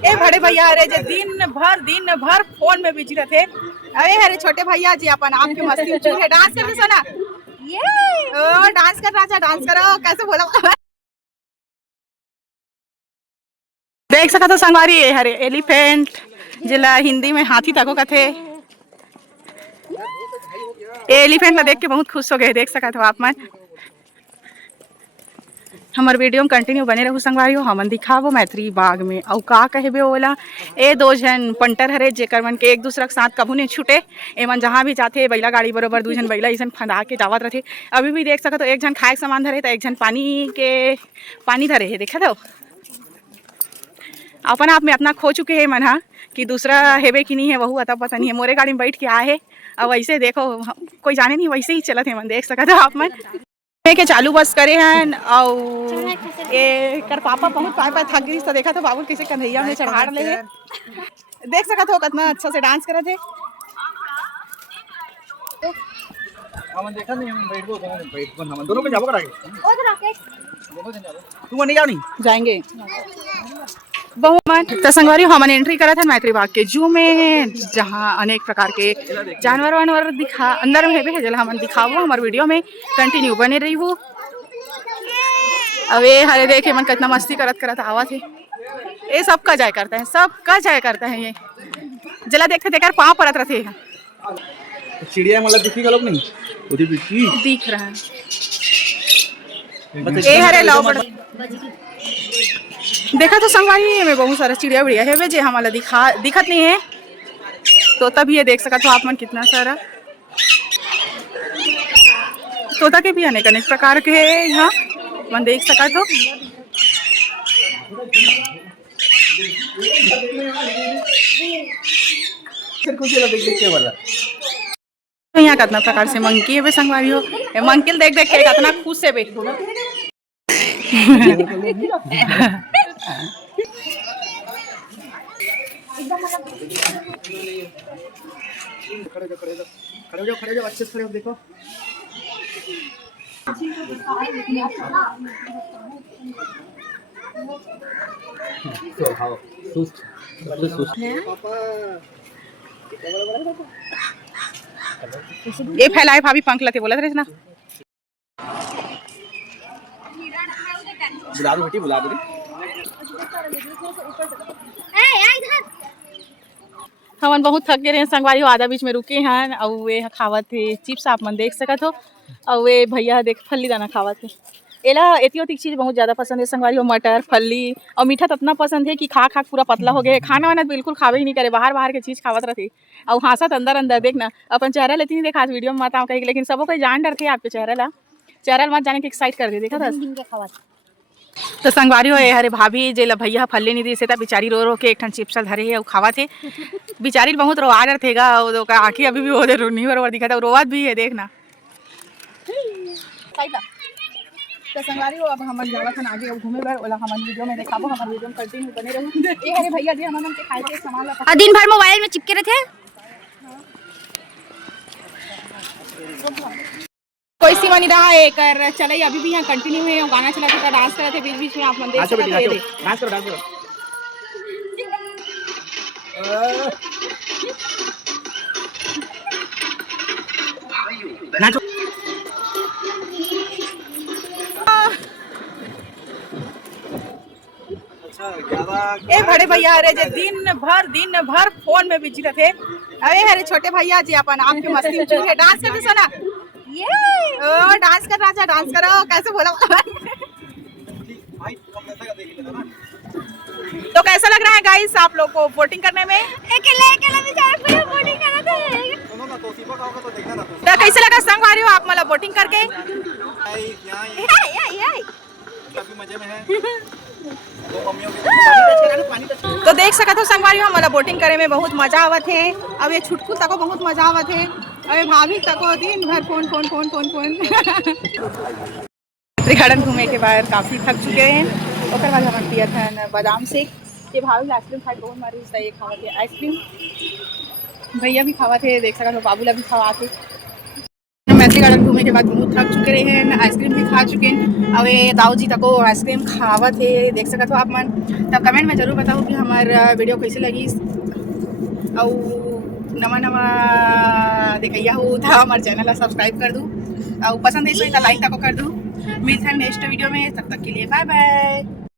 ए बड़े भैया अरे जे दिन भर फोन में बिजी रहते। अरे अरे छोटे भैया जी अपन आपके मस्ती चूहे डांस कर दो ना। ये डांस कर राजा डांस करो कैसे बोला। देख सका तो संगवारी हरे एलिफेंट जिला हिंदी में हाथी तको कथे। एलिफेंट ला देख के बहुत खुश हो गए। देख सका तो आप मन हमार वीडियो में कंटिन्यू बने रहू संगवारियों। हमन दिखावो मैत्री बाग में और का कहबे ओला ए दो जन पंटर हरे जेकर मन के एक दूसरा के साथ कभू नहीं छूटे। एमन जहाँ भी जाते बैला गाड़ी बरोबर दू जन बैला ऐसा फंदा के जावत रहे। अभी भी देख सकत हो एक जन खाए के सामान धरे तो एक जन पानी धरे है। देखा तो अपन आप में अपना खो चुके हैं मन हा कि दूसरा हेबे कि नहीं है वह अतः पता नहीं है। मोरे गाड़ी में बैठ के आए है अब वैसे देखो कोई जाने नहीं वैसे ही चलत है मन। देख सकते हो आप मन के चालू बस करे हैं और ये कर पापा बहुत पापा थक गई तो देखा तो बाबू किसी कन्हैया में चढ़ा ले। देख सकते हो कितना अच्छा से डांस करे थे। हमन देखा नहीं हम बैठबो हम दोनों पे जाबो कराके ओ राकेश दोनों जन जाबो तुम नहीं जाओ नहीं जाएंगे बहुत तो संगवारी हमन एंट्री करा था मैत्री बाग के जू में जहाँ अनेक प्रकार के जानवर वानवर दिखा अंदर में है जल हमन दिखावो हमारे वीडियो में कंटिन्यू बने रही हूँ। अब ये हरे देखे मन कितना मस्ती करत आवा थे। ये सब का जाय करता है सब का जाय करता है। ये जला देखते देकर पाँव परत रहते हैं। चिड़िया मतलब दिखी गलोग नहीं उधर बिकी दिख रहा है। ए हरे लाओ देखा तो संगवारी में बहुत सारा चिड़िया उड़िया है जे हमारा दिखत नहीं है तोता भी है। देख सका तो आप मन कितना सारा तोता के भी अनेक अनेक प्रकार के है यहाँ मन देख सका तो। तो यहाँ कितना प्रकार से मंकी है बे संगवारी हो मंकिल देख देख के कितना खुश है बे। खड़े जाओ अच्छे से खड़े हो देखो ये फैलाए भाभी पंख लते बोला थे ना बुला दो बेटी बुला दो। हमन बहुत थक गए हैं संगवारी आधा बीच में रुके हैं और वे खावत थे चिप्स आप मन देख सकत हो और वे भैया देख फल्ली दाना खावत थे। एला एतियो चीज़ बहुत ज़्यादा पसंद है संगवारी मटर फल्ली और मीठा तो इतना पसंद है कि खा पूरा पतला हो गया। खाना वाना बिल्कुल खावे ही नहीं करे बाहर के चीज़ खावत रहते और हंसत अंदर देखना अपन चेहरा लेती नहीं देखा वीडियो में बताओ कहीं लेकिन सबको कोई जान डर थे आपके चेहरा मत जाने के एक्साइट कर दे देखा था। तो संगवारी हो हरे भाभी जे भैया फल्ले नहीं दी से बेचारी रो के एक ठन चिप्स धरे है खावा थे। बेचारी बहुत रोआ डर थे आँखें अभी भी होते रोनी बरबर दिखा था रोवत भी है देखना। तो संगवारी हो अब हम जावा था आगे घूमे बार ओला हम वीडियो में दिखाबो हमारे वीडियो में कंटिन्यू बने रहूं। ए अरे भैया जी हमन के खाए के सामान दिन भर मोबाइल में चिपके रहे थे। कोई सीमा नहीं रहा है कर चले अभी भी यहाँ कंटिन्यू है और गाना चला था डांस कर रहे थे बीच बीच में आप मन देख सकते हैं। डांस करो नाचो ए बड़े भैया अरे जे दिन भर फोन में बिजी रहते। अरे अरे छोटे भैया जी अपन आपके मस्ती चूहे डांस कर दो ना। ये डांस कर राजा डांस करो कैसे बोला। तो कैसा लग रहा है गाइस आप लोग को वोटिंग करने में? अकेले वोटिंग कर रहे थे। तो कैसे लगा संगवारी हो आप मतलब वोटिंग करके? मजे में है। तो देख सका तो संगवारी हम मतलब बोटिंग करे में बहुत मजा आवत है। अब ये छुटकू तको बहुत मजा आवत है। अरे भाभी तको दिन भर फोन गार्डन घूमे के बाद काफी थक चुके हैं। ओकर बाद हम पिया था बादाम शेक के भाभी आइसक्रीम खाए बहुत मारी उसका ये खावा थे आइसक्रीम भैया भी खावा थे। देख सका तो बाबूला भी खावा थे। मैत्री गार्डन घूमे के बाद बहुत थक चुके रहे हैं, आइसक्रीम भी खा चुके हैं और ये दाऊ जी तको आइसक्रीम खावत है, देख सकत हो आप मन। तब कमेंट में जरूर बताओ कि हमार वीडियो कैसे लगी और नवा नवा देखिया हो था हमारे चैनल ला सब्सक्राइब कर दूँ और पसंद है तो लाइक तको कर दूँ। मिलते हैं नेक्स्ट वीडियो में, तब तक के लिए बाय बाय।